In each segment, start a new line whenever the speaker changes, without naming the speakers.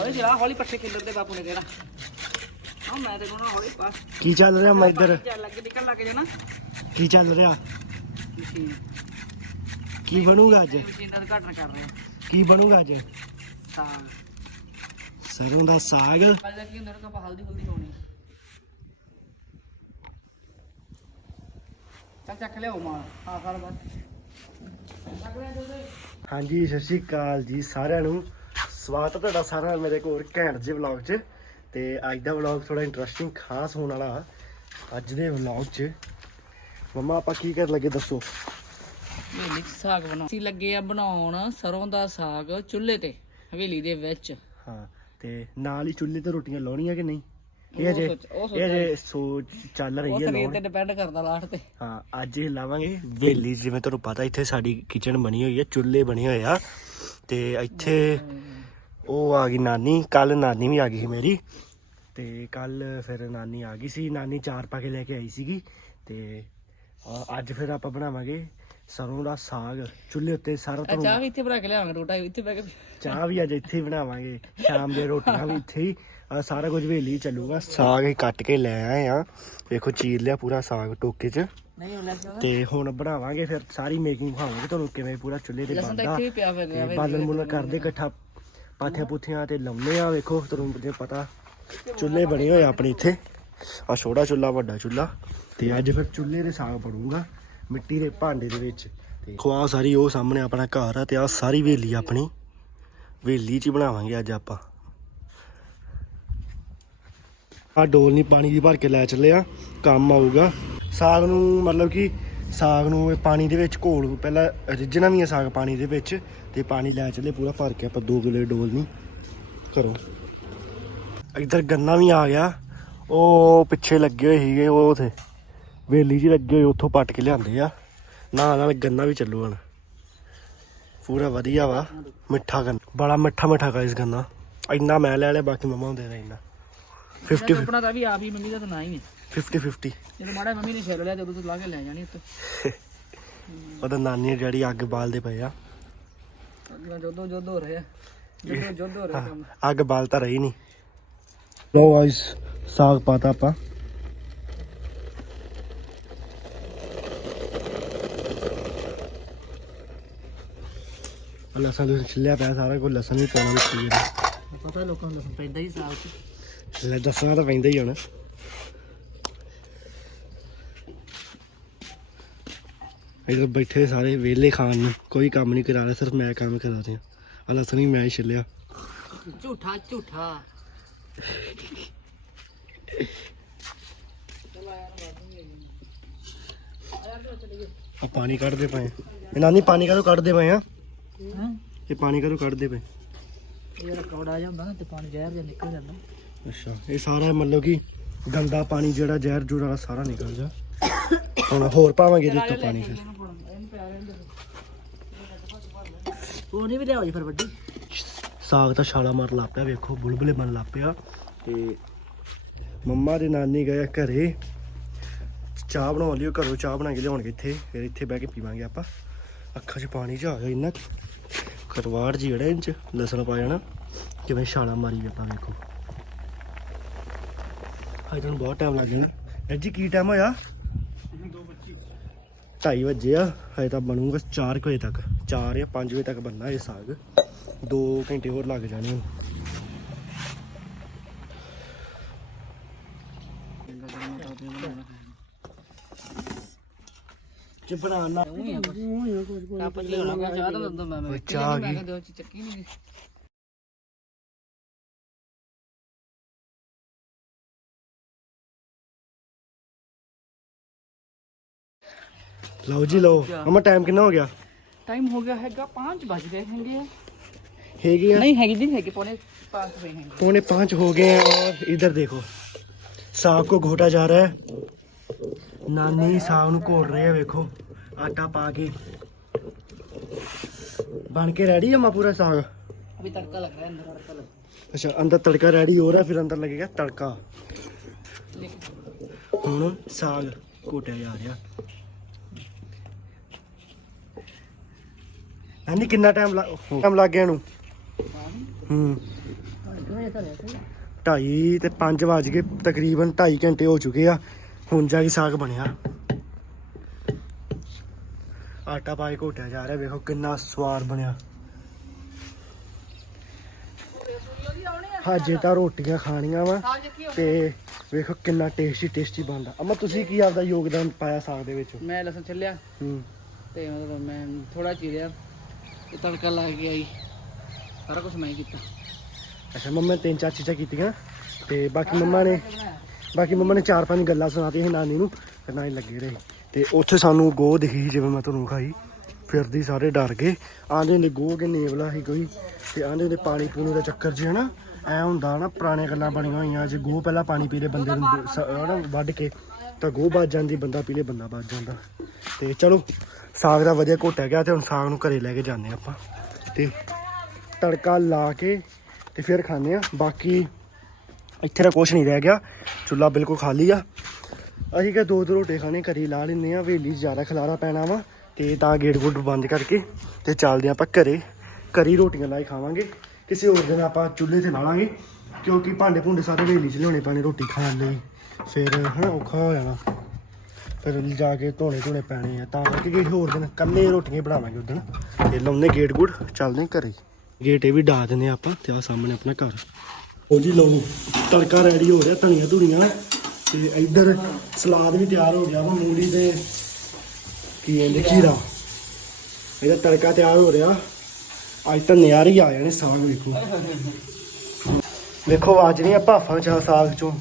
ਹੌਲੀ ਚਲਾ ਹੌਲੀ ਪੱਠੇ ਕਿੱਲਰ ਦੇ ਬਾਪੂ ਨੇ ਕਿਹੜਾ। ਹਾਂ ਮੈਂ ਤੇ ਕੋਣਾ ਹੌਲੀ ਪਾ।
ਕੀ ਚੱਲ ਰਿਹਾ ਮੈਂ ਇੱਧਰ?
ਚੱਲ ਲੱਗੇ ਨਿਕਲ ਲੱਗ ਜਾਣਾ
ਕੀ ਚੱਲ ਰਿਹਾ?
ਮਸ਼ੀਨ
ਕੀ ਬਣੂਗਾ ਅੱਜ?
ਮਸ਼ੀਨ ਦਾ ਉਦਘਾਟਨ ਕਰ ਰਹੇ ਆ।
ਕੀ ਬਣੂਗਾ ਅੱਜ?
ਸਾਗ।
ਸਰੋਂ ਦਾ ਸਾਗ?
ਪਹਿਲਾਂ ਕੀ ਹੁੰਦਾ ਨਾ ਆਪਾਂ ਹਲਦੀ ਹੁਲਦੀ ਹੋਣੀ ਚੱਲ ਚੱਕ ਲਿਆਓ ਮਾਲ ਆ ਕਰ ਬਸ ਚੱਕ ਲਿਆ ਜੋ
ਹਾਂਜੀ ਸਤਿ ਸ਼੍ਰੀ ਅਕਾਲ ਜੀ ਸਾਰਿਆਂ ਨੂੰ। ਸਵਾਗਤ ਹੈ ਤੁਹਾਡਾ ਸਾਰਿਆਂ ਦਾ ਮੇਰੇ ਕੋਲ ਘੈਂਟ ਜਿਹੇ ਵਲੌਗ 'ਚ। ਤੇ ਅੱਜ ਦਾ ਵਲੌਗ ਥੋੜਾ ਇੰਟਰਸਟਿੰਗ ਖਾਸ ਹੋਣ ਵਾਲਾ ਅੱਜ ਦੇ ਵਲੌਗ 'ਚ ਮਮਾ ਆਪਾਂ ਕੀ ਕਰਨ ਲੱਗੇ ਦੱਸੋ?
ਹਵੇਲੀ 'ਚ ਸਾਗ ਬਣਾਉਣ। ਅਸੀਂ ਲੱਗੇ ਆ ਬਣਾਉਣ ਸਰੋਂ ਦਾ ਸਾਗ ਚੁੱਲ੍ਹੇ ਤੇ ਹਵੇਲੀ ਦੇ ਵਿੱਚ।
ਹਾਂ ਤੇ ਨਾਲ ਹੀ ਚੁੱਲ੍ਹੇ ਤੇ ਰੋਟੀਆਂ ਲਾਉਣੀਆਂ ਕਿ ਨਹੀਂ? ਇਹ
ਉਹ
ਇਹ ਅਜੇ ਸੋਚ ਚੱਲ ਰਹੀ ਹੈ
ਸਰੀਰ ਤੇ ਡਿਪੈਂਡ ਕਰਦਾ ਲਾਟ ਤੇ।
ਹਾਂ ਅੱਜ ਇਹ ਲਾਵਾਂਗੇ। ਵੇਲੀ ਜਿਵੇਂ ਤੁਹਾਨੂੰ ਪਤਾ ਇੱਥੇ ਸਾਡੀ ਕਿਚਨ ਬਣੀ ਹੋਈ ਹੈ ਚੁੱਲ੍ਹੇ ਬਣੇ ਹੋਏ ਆ। ਤੇ ਇੱਥੇ ਉਹ ਆ ਗਈ ਨਾਨੀ ਕੱਲ ਨਾਨੀ ਵੀ ਆ ਗਈ ਸੀ ਮੇਰੀ। ਤੇ ਕੱਲ ਫਿਰ ਨਾਨੀ ਆ ਗਈ ਸੀ। ਨਾਨੀ ਚਾਰ ਪਾ ਕੇ ਲੈ ਕੇ ਆਈ ਸੀਗੀ। ਤੇ ਅ, ਅੱਜ ਫਿਰ ਆਪਾਂ ਬਣਾਵਾਂਗੇ ਸਰੋਂ ਦਾ ਸਾਗ। ਚੁੱਲ੍ਹੇ ਉੱਤੇ ਸਾਰਾ
ਆ ਚਾਹ ਵੀ ਇੱਥੇ ਬਣਾ ਕੇ ਲਿਆਵਾਂਗੇ ਰੋਟਾ ਵੀ ਇੱਥੇ ਬੈ ਕੇ
ਚਾਹ ਵੀ ਅੱਜ ਇੱਥੇ ਹੀ ਬਣਾਵਾਂਗੇ। ਸ਼ਾਮ ਦੇ ਰੋਟੀਆਂ ਵੀ ਇੱਥੇ ਹੀ। ਆਹ ਸਾਰਾ ਕੁਝ ਵੇਲੀ ਚੱਲੂਗਾ। ਸਾਗ ਹੀ ਕੱਟ ਕੇ ਲੈ ਆਏ ਆ। ਵੇਖੋ ਚੀਰ ਲਿਆ ਪੂਰਾ ਸਾਗ ਟੋਕੇ 'ਚ।
ਨਹੀਂ ਉਹ
ਤੇ ਹੁਣ ਬਣਾਵਾਂਗੇ ਫਿਰ ਸਾਰੀ ਮੇਕਿੰਗ ਦਿਖਾਵਾਂਗੇ ਤੁਹਾਨੂੰ ਕਿਵੇਂ ਪੂਰਾ ਚੁੱਲ੍ਹੇ ਤੇ
ਲਸਣ ਤਾਂ
ਬਣਦਾ।
ਇੱਥੇ ਵੀ ਪਿਆ ਹੋਇਆ
ਤੇ ਬਾਲਣ ਮੁੱਲ ਕਰਦੇ ਇਕੱਠਾ ਪਾਥੀਆਂ ਪੁੱਥੀਆਂ ਤੇ ਲਾਉਂਦੇ ਆ, ਵੇਖੋ, ਤੁਹਾਨੂੰ ਜੇ ਪਤਾ। ਚੁੱਲ੍ਹੇ ਬਣੇ ਹੋਏ ਆ ਆਪਣੇ ਇੱਥੇ। ਆ ਛੋਟਾ ਚੁੱਲ੍ਹਾ, ਵੱਡਾ ਚੁੱਲ੍ਹਾ। ਤੇ ਅੱਜ ਫਿਰ ਚੁੱਲ੍ਹੇ ਦੇ ਸਾਗ ਬਣੂਗਾ, ਮਿੱਟੀ ਦੇ ਭਾਂਡੇ ਦੇ ਵਿੱਚ। ਤੇ ਖਵਾ ਸਾਰੀ ਉਹ ਸਾਹਮਣੇ ਆਪਣਾ ਘਰ ਆ ਤੇ ਆ ਸਾਰੀ ਵੇਲੀ ਆਪਣੀ। ਵੇਲੀ 'ਚ ਹੀ ਬਣਾਵਾਂਗੇ ਅੱਜ ਆਪਾਂ। ਆ ਡੋਲ ਨਹੀਂ ਪਾਣੀ ਦੀ ਭਰ ਕੇ ਲੈ ਚੱਲੇ ਆ, ਕੰਮ ਆਊਗਾ। ਸਾਗ ਨੂੰ ਮਤਲਬ ਕਿ ਸਾਗ ਨੂੰ ਪਾਣੀ ਦੇ ਵਿੱਚ ਘੋਲ, ਪਹਿਲਾਂ ਰਿੱਝਣਾ ਵੀ ਹੈ ਸਾਗ ਪਾਣੀ ਦੇ ਵਿੱਚ। ਤੇ ਪਾਣੀ ਲੈ ਚੱਲੇ ਪੂਰਾ ਭਰ ਕੇ ਆਪਾਂ 2 ਕਿਲੋ ਡੋਲ ਨਹੀਂ ਕਰੋ ਇੱਧਰ ਗੰਨਾ ਵੀ ਆ ਗਿਆ ਉਹ ਪਿੱਛੇ ਲੱਗੇ ਹੋਏ ਸੀਗੇ ਉਹ ਉਥੇ। ਵੇਲੀ 'ਚ ਲੱਗੇ ਹੋਏ ਉੱਥੋਂ ਪੱਟ ਕੇ ਲਿਆਂਦੇ ਆ। ਨਾਲ ਨਾਲ ਗੰਨਾ ਵੀ ਚੱਲੂ ਹੁਣ। ਪੂਰਾ ਵਧੀਆ ਵਾ ਮਿੱਠਾ ਗੰਨਾ। ਬੜਾ ਮਿੱਠਾ ਮਿੱਠਾ ਇਸ ਗੰਨਾ। ਇੰਨਾ ਮੈਂ ਲੈ ਲਿਆ ਬਾਕੀ ਮਮਾ ਹੁੰਦੇ ਨੇ ਇੰਨਾ। 50
ਆਪਣਾ ਤਾਂ ਵੀ ਆਪ ਹੀ ਮੰਮੀ ਦਾ ਤਾਂ ਨਾ ਹੀ ਹੈ।
50 50
ਜਦੋਂ ਮਾੜਾ ਮੰਮੀ ਨੇ ਛਿੱਲ ਲਿਆ ਜਦੋਂ ਤੂੰ ਲਾ ਕੇ ਲੈ ਜਾਣੀ ਉੱਤੇ
ਉਹਦਾ ਨਾਨੀ ਜਿਹੜੀ ਅੱਗ ਬਾਲਦੇ ਪਏ ਆ।
ਜੋਦੋ ਜੋਦੋ ਹੋ ਰਿਹਾ ਜੋਦੋ ਜੋਦੋ ਹੋ ਰਿਹਾ ਕੰਮ।
ਅੱਗ ਬਾਲ ਤਾਂ ਰਹੀ ਨਹੀਂ। ਲੋ ਗਾਇਸ ਸਾਗ ਪਾਤਾ ਆਪਾਂ। ਲਸਣ ਲੁਸਣ ਛਿੱਲਿਆ ਪਿਆ ਸਾਰਾ ਕੁਝ ਲਸਣ ਵੀ ਪਾਉਣਾ ਵਿੱਚ
ਪਤਾ ਲੋਕਾਂ ਨੂੰ ਪੈਂਦਾ ਹੀ ਸਾਗ ਚ।
ਲੈ ਦੱਸਣਾ ਤਾਂ ਪੈਂਦਾ ਹੀ ਹੁਣ ਇਧਰ ਬੈਠੇ ਸਾਰੇ ਵਿਹਲੇ ਖਾਣ ਨੂੰ। ਕੋਈ ਕੰਮ ਨਹੀਂ ਕਰਾ ਰਿਹਾ ਸਿਰਫ ਮੈਂ ਕੰਮ ਕਰਾ ਰਿਹਾ ਆ ਲਸਣ ਮੈਂ ਹੀ ਛਿੱਲਿਆ।
ਝੂਠਾ ਝੂਠਾ।
ਆ ਪਾਣੀ ਕੱਢਦੇ ਪਏ ਇਹ ਨਾਨੀ ਪਾਣੀ ਕਦੋਂ ਕੱਢਦੇ ਪਏ ਆ? ਇਹ ਪਾਣੀ ਕਦੋਂ ਕੱਢਦੇ ਪਏ?
ਇਹ ਜਿਹੜਾ ਕੌੜਾ ਜਾਂਦਾ ਨਾ ਤੇ ਪਾਣੀ ਜ਼ਹਿਰ ਜਿਹਾ ਨਿਕਲ ਜਾਂਦਾ।
ਅੱਛਾ ਇਹ ਸਾਰਾ ਮਤਲਬ ਕਿ ਗੰਦਾ ਪਾਣੀ ਜਿਹੜਾ ਜ਼ਹਿਰ ਜੂਰ ਵਾਲਾ ਸਾਰਾ ਨਿਕਲ ਜਾ। ਹੁਣ ਹੋਰ ਪਾਵਾਂਗੇ ਜਿੱਤੋਂ ਪਾਣੀ ਫਿਰ।
ਉਹ ਨਹੀਂ ਵੀ ਲਿਆਓ ਫਿਰ ਵੱਡੀ।
ਸਾਗ ਤਾਂ ਛਾਲਾ ਮਾਰ ਲੱਗ ਪਿਆ, ਵੇਖੋ, ਬੁਲਬੁਲੇ ਬਣ ਲੱਗ ਪਿਆ। ਤੇ ਮੰਮਾ ਦੇ ਨਾਨੀ ਗਏ ਘਰੇ। ਚਾਹ ਬਣਾਉਣ ਲਈ ਉਹ ਘਰੋਂ ਚਾਹ ਬਣਾ ਕੇ ਲਿਆਉਣਗੇ ਇੱਥੇ। ਫਿਰ ਇੱਥੇ ਬਹਿ ਕੇ ਪੀਵਾਂਗੇ ਆਪਾਂ। ਅੱਖਾਂ 'ਚ ਪਾਣੀ ਜਾ ਗਿਆ ਇੰਨਾ ਖਰਵਾੜ ਜੀ ਜਿਹੜਾ ਇੰਚ ਲਸਣ ਪਾ ਜਾਣਾ। ਕਿਵੇਂ ਛਾਲਾ ਮਾਰੀ ਆਪਾਂ, ਵੇਖੋ। ਹਾਏ ਤੁਹਾਨੂੰ ਬਹੁਤ ਟਾਈਮ ਲੱਗ ਜਾਣਾ। ਅੱਜ ਕੀ ਟਾਈਮ ਹੋਇਆ? 2:25 ਵਜੇ ਆ ਹਜੇ ਤਾਂ ਬਣੂਗਾ 4 ਵਜੇ ਤੱਕ। 4 ਜਾਂ 5 ਵਜੇ ਤੱਕ ਬਣਨਾ ਇਹ ਸਾਗ। 2 ਘੰਟੇ ਹੋਰ ਲੱਗ ਜਾਣੇ ਚ ਬਣਾਉਣਾ
ਚਾਹ ਤਾਂ ਦਿੰਦਾ ਮੈਂ।
ਚਾਹ ਕੀ? ਲਓ ਜੀ ਲਓ ਮਮਾ ਟਾਈਮ ਕਿੰਨਾ ਹੋ ਗਿਆ
ਟਾਈਮ ਹੋ ਗਿਆ ਹੈਗਾ 5 ਵੱਜ ਗਏ ਹੈਗੇ
ਹੈਗੇ ਆ
ਨਹੀਂ ਹੈਗੀ ਜੀ ਹੈਗੇ ਪੌਣੇ 5 ਵਜੇ ਹੈਗੇ
पौने पाँच हो गए हैं और इधर देखो साग को घोटा जा रहा है नानी साग ਨੂੰ ਘੋਟ ਰਹੇ ਆ ਵੇਖੋ ਆਟਾ ਪਾ ਕੇ ਬਣ ਕੇ ਰੈਡੀ ਹੈ ਮਾ ਪੂਰਾ ਸਾਗ
अभी तड़का लग रहा है अंदर तड़का लग
ਅੱਛਾ ਅੰਦਰ ਤੜਕਾ ਰੈਡੀ ਹੋ ਰਿਹਾ ਫਿਰ ਅੰਦਰ ਲੱਗੇਗਾ ਤੜਕਾ ਹੁਣ ਸਾਗ ਘੋਟਿਆ ਜਾ ਰਿਹਾ ਨਾਨੀ ਕਿੰਨਾ ਟਾਈਮ ਲੱਗ ਟਾਈਮ ਲੱਗ ਗਿਆ ਇਹਨੂੰ? ਹੂੰ। ਢਾਈ ਤੇ 5 ਵੱਜ ਗਏ ਤਕਰੀਬਨ 2.5 ਘੰਟੇ ਹੋ ਚੁੱਕੇ ਆ। ਹੁਣ ਜਾ ਕੇ ਸਾਗ ਬਣਿਆ। ਆਟਾ ਪਾ ਕੇ ਘੋਟਿਆ ਜਾ ਰਿਹਾ ਵੇਖੋ ਕਿੰਨਾ ਸਵਾਦ ਬਣਿਆ। ਹਾਜੇ ਤਾਂ ਰੋਟੀਆਂ ਖਾਣੀਆਂ ਵਾ ਤੇ ਵੇਖੋ ਕਿੰਨਾ ਟੇਸਟੀ ਟੇਸਟੀ ਬਣਦਾ। ਅਮਾ ਤੁਸੀਂ ਕੀ ਆਪਦਾ ਯੋਗਦਾਨ ਪਾਇਆ ਸਾਗ ਦੇ ਵਿੱਚ?
ਮੈਂ ਲਸਣ ਛਿੱਲਿਆ
ਹੂੰ।
ਤੇ ਮਤਲਬ ਮੈਂ ਥੋੜਾ ਚੀਰਿਆ। ਤੇ ਤੜਕਾ ਲਾ ਕੇ ਆਈ। ਸਾਰਾ ਕੁਝ ਮੈਂ ਕੀਤਾ।
ਅੱਛਾ, ਮੰਮਾ ਨੇ ਤਿੰਨ ਚਾਰ ਚੀਜ਼ਾਂ ਕੀਤੀਆਂ ਤੇ ਬਾਕੀ ਮੰਮਾ ਨੇ ਬਾਕੀ ਮੰਮਾ ਨੇ ਚਾਰ ਪੰਜ ਗੱਲਾਂ ਸੁਣਾਤੀਆਂ ਸੀ ਨਾਨੀ ਨੂੰ ਤੇ ਨਾਲ ਲੱਗੇ ਰਹੇ। ਤੇ ਉੱਥੇ ਸਾਨੂੰ ਗੋਹ ਦਿਖੀ ਸੀ ਜਿਵੇਂ ਮੈਂ ਤੁਹਾਨੂੰ ਖਾਈ ਫਿਰਦੀ ਸਾਰੇ ਡਰ ਗਏ। ਆਂਦੇ ਨੇ ਗੋਹ ਕੇ ਨੇਵਲਾ ਸੀ ਕੋਈ, ਤੇ ਆਂਦੇ ਨੇ ਪਾਣੀ ਪੂਣੀ ਦਾ ਚੱਕਰ ਜਿਹਾ ਨਾ ਐ ਹੁੰਦਾ ਨਾ ਪੁਰਾਣੀਆਂ ਗੱਲਾਂ ਬਣੀਆਂ ਹੋਈਆਂ, ਜੇ ਗੋਹ ਪਹਿਲਾਂ ਪਾਣੀ ਪੀਲੇ ਬੰਦੇ ਨੂੰ ਹਨਾ, ਵੱਢ ਕੇ, ਤਾਂ ਗੋਹ ਵੱਜ ਜਾਂਦੀ, ਬੰਦਾ ਪੀ ਲੇ ਬੰਦਾ ਬਚ ਜਾਂਦਾ। ਤੇ ਚਲੋ, ਸਾਗ ਦਾ ਵਧੀਆ ਘੋਟਿਆ ਗਿਆ ਤੇ ਹੁਣ ਸਾਗ ਨੂੰ ਘਰੇ ਲੈ ਕੇ ਜਾਂਦੇ ਆਪਾਂ। ਤੇ ਤੜਕਾ ਲਾ ਕੇ ਤੇ ਫਿਰ ਖਾਂਦੇ ਆ ਬਾਕੀ ਇੱਥੇ ਦਾ ਕੁਛ ਨਹੀਂ ਰਹਿ ਗਿਆ। ਚੁੱਲਾ ਬਿਲਕੁਲ ਖਾਲੀ ਆ। ਅਸੀਂ ਕਿ ਦੋ ਦੋ ਰੋਟੇ ਖਾਣੇ ਘਰੇ ਲਾ ਲੈਂਦੇ ਆ ਹਵੇਲੀ 'ਚ ਜ਼ਿਆਦਾ ਖਲਾਰਾ ਪੈਣਾ ਵਾ ਤੇ ਤਾਂ ਗੇਟ ਗੁੱਟ ਬੰਦ ਕਰਕੇ ਤੇ ਚੱਲਦੇ ਆਪਾਂ ਘਰੇ। ਘਰੀ ਰੋਟੀਆਂ ਲਾਈ ਖਾਵਾਂਗੇ। ਕਿਸੇ ਹੋਰ ਦਿਨ ਆਪਾਂ ਚੁੱਲ੍ਹੇ ਤੇ ਲਾ ਲਾਂਗੇ। ਕਿਉਂਕਿ ਭਾਂਡੇ ਭੁੰਡੇ ਸਾਰੇ ਹਵੇਲੀ 'ਚ ਲਿਆਉਣੇ ਪੈਣੇ ਰੋਟੀ ਖਾਣ ਲਈ। ਫਿਰ ਹਨਾ ਔਖਾ ਹੋ ਜਾਣਾ। ਫਿਰ ਜਾ ਕੇ ਧੋਣੇ ਧੋਣੇ ਪੈਣੇ ਆ। ਤਾਂ ਕਰਕੇ ਕਿਸੇ ਹੋਰ ਦਿਨ ਕੱਲੇ ਰੋਟੀਆਂ ਬਣਾਵਾਂਗੇ ਉਦੋਂ ਤੇ ਲਾਉਂਦੇ ਗੇਟ ਗੁੱਟ, ਚੱਲਦੇ ਘਰੇ। ਗੇਟ ਇਹ ਵੀ ਡਾ ਦਿੰਦੇ ਆਪਾਂ ਤੇ ਆ ਸਾਹਮਣੇ ਆਪਣਾ ਘਰ। ਉਹ ਜੀ ਲਓ, ਤੜਕਾ ਰੈਡੀ ਹੋ ਰਿਹਾ, ਧਨੀਆ ਧੁਨੀਆਂ। ਤੇ ਇੱਧਰ ਸਲਾਦ ਵੀ ਤਿਆਰ ਹੋ ਗਿਆ ਵਾ, ਮੂਲੀ ਦੇ ਕੀ ਕਹਿੰਦੇ, ਖੀਰਾ। ਇਹਦਾ ਤੜਕਾ ਤਿਆਰ ਹੋ ਰਿਹਾ। ਅੱਜ ਤਾਂ ਨਿਆਰੇ ਹੀ ਆ ਜਾਣੇ ਸਾਗ ਵੇਖੋ। ਵੇਖੋ ਆਵਾਜ਼ ਨਹੀਂ ਆ ਭਾਫਾਂ ਚਾ ਸਾਗ ਚੋਂ।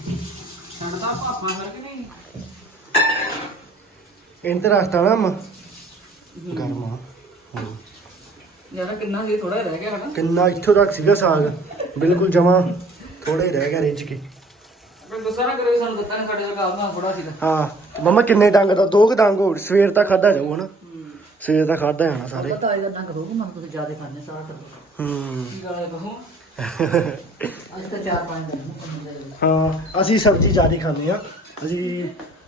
ਛੱਡਦਾ ਭਾਪਾ ਕਰਕੇ ਨਹੀਂ।
ਇੰਦਰ ਰਸਤਾ ਨਾ ਮ ਗਰਮ
ਯਾਰ ਕਿੰਨਾ ਸੀ ਥੋੜਾ ਰਹਿ ਗਿਆ ਹਨਾ।
ਕਿੰਨਾ ਇੱਥੋਂ ਤੱਕ ਸੀਗਾ ਸਾਗ। ਬਿਲਕੁਲ ਜਮਾ ਥੋੜਾ ਹੀ ਰਹਿ ਗਿਆ ਰਿੱਝ ਕੇ।
ਮੈਂ ਗੁੱਸਾ ਨਾ ਕਰੇ ਸਾਨੂੰ ਦਿੱਤਾ ਨਹੀਂ ਸਾਡੇ ਦਾ ਕੰਮ ਨਾ ਥੋੜਾ ਸੀਗਾ।
ਹਾਂ ਮਮਾ ਕਿੰਨੇ ਡੰਗ ਦਾ ਦੋ ਕੁ ਡੰਗ ਹੋ ਸਵੇਰ ਤੱਕ ਖਾਦਾ ਜਾਊ ਹਨਾ। ਸਵੇਰ ਤੱਕ ਖਾਦਾ ਜਾਣਾ ਸਾਰੇ।
ਪਤਾ ਇਹਦਾ ਨੰਗ ਰੋਗ ਮਨ ਤੋਂ ਜ਼ਿਆਦਾ ਖਾਣੇ ਸਾਰਾ ਕਰ
ਹੂੰ।
ਕੀ ਗੱਲ ਕਹੂੰ? ਅੱਜ ਤਾਂ ਚਾਰ ਪੰਜ ਦਿਨ ਨੂੰ
ਹਾਂ। ਅਸੀਂ ਸਬਜ਼ੀ ਜ਼ਿਆਦਾ ਖਾਂਦੇ ਆ ਅਸੀਂ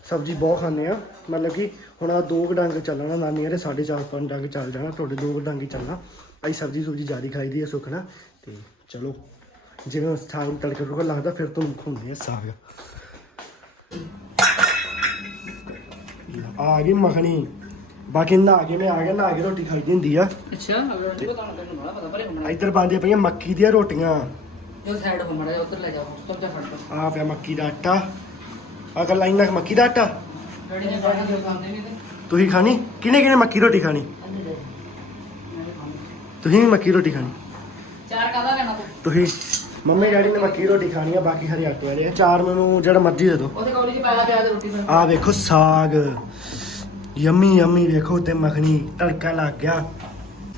ਸਬਜ਼ੀ ਬਹੁਤ ਖਾਂਦੇ ਆ ਮਤਲਬ ਕਿ ਹੁਣ ਆ ਦੋ ਕੁ ਡੰਗ ਚੱਲਣਾ ਨਾਨੀ ਦੇ ਸਾਢੇ ਚਾਰ ਪੰਜ ਡੰਗ ਚੱਲ ਜਾਣਾ ਤੁਹਾਡੇ ਦੋ ਕੁ ਡੰਗ ਹੀ ਚੱਲਣਾ। ਅਸੀਂ ਸਬਜ਼ੀ ਸੁਬਜ਼ੀ ਜ਼ਿਆਦਾ ਖਾਈਦੀ ਆ ਸੁਖਣਾ ਤੇ ਚਲੋ ਜਿਵੇਂ ਸਾਗ ਨੂੰ ਤੜਕੇ ਲੱਗਦਾ ਫਿਰ ਤੁਹਾਨੂੰ ਖੁੰਦੇ ਆ ਸਾਗ। ਆ ਗਈ ਮੱਖਣੀ। ਬਾਕੀ ਨਾ ਆ ਗਏ ਮੈਂ ਆ ਗਿਆ ਨਾ ਆ ਕੇ ਰੋਟੀ ਖਾਈ ਹੁੰਦੀ ਆ।
ਅੱਛਾ ਅਗਰ ਪਤਾ ਪਰੇ
ਇੱਧਰ ਬੰਦੇ ਪਈਆਂ ਮੱਕੀ ਦੀਆਂ ਰੋਟੀਆਂ।
ਜੋ ਸਾਈਡ ਹੋ ਮੜਾ ਉੱਧਰ ਲੈ ਜਾ ਤੁਮ ਜਾ ਫੜ ਕੇ
ਆ ਪਿਆ ਮੱਕੀ ਦਾ ਆਟਾ। ਆ ਕਰ ਲਾਈਨ ਨਾਲ ਮੱਕੀ ਦਾ ਆਟਾ।
ਡੈਡੀ ਨੇ ਬਾਹਰ ਜੋ ਖਾਂਦੇ ਨਹੀਂ ਤੇ
ਤੁਸੀਂ ਖਾਣੀ? ਕਿਹਨੇ ਕਿਹਨੇ ਮੱਕੀ ਰੋਟੀ ਖਾਣੀ?
ਦੇ
ਤੁਸੀਂ ਵੀ ਮੱਕੀ ਰੋਟੀ ਖਾਣੀ।
ਚਾਰ ਕਾਦਾ ਲੈਣਾ ਤੂੰ?
ਤੁਸੀਂ ਮੰਮੀ ਡੈਡੀ ਨੇ ਮੱਕੀ ਰੋਟੀ ਖਾਣੀ ਆ ਬਾਕੀ ਹਰੇ ਆਟੇ ਵਾਲੇ ਆ। ਚਾਰ ਮੈਨੂੰ ਜਿਹੜਾ ਮਰਜ਼ੀ ਦੇ ਦਿਓ।
ਉਹਦੇ ਕੌਲੀ ਚ ਪਾਇਆ ਪਿਆ ਤੇ ਰੋਟੀ ਨਾਲ
ਆ ਵੇਖੋ ਸਾਗ। ਯੰਮੀ ਯੰਮੀ ਵੇਖੋ ਤੇ ਮੱਖਣੀ ਤੜਕਾ ਲੱਗ ਗਿਆ।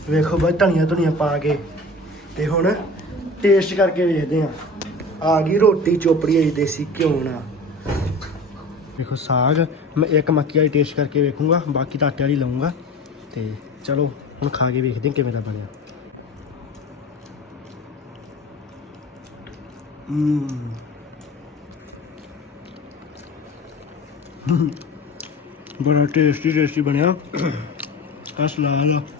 ਵੇਖੋ ਬਈ ਧਨੀਆ ਧੁਨੀਆ ਪਾ ਕੇ। ਤੇ ਹੁਣ ਟੇਸਟ ਕਰਕੇ ਵੇਖਦੇ ਆ। ਆ ਗਈ ਰੋਟੀ ਚੋਪੜੀ ਆਈ ਦੇਸੀ ਘਿਓ ਨਾਲ। ਦੇਖੋ ਸਾਗ, ਮੈਂ ਇੱਕ ਮੱਕੀ ਵਾਲੀ ਟੇਸਟ ਕਰਕੇ ਵੇਖੂੰਗਾ, ਬਾਕੀ ਤਾਂ ਆਟੇ ਵਾਲੀ ਲਵਾਂਗਾ ਤੇ ਚਲੋ, ਹੁਣ ਖਾ ਕੇ ਵੇਖਦੇ ਹਾਂ ਕਿਵੇਂ ਦਾ ਬਣਿਆ। ਬੜਾ ਟੇਸਟੀ ਟੇਸਟੀ ਬਣਿਆ। ਆ ਸਲਾਦ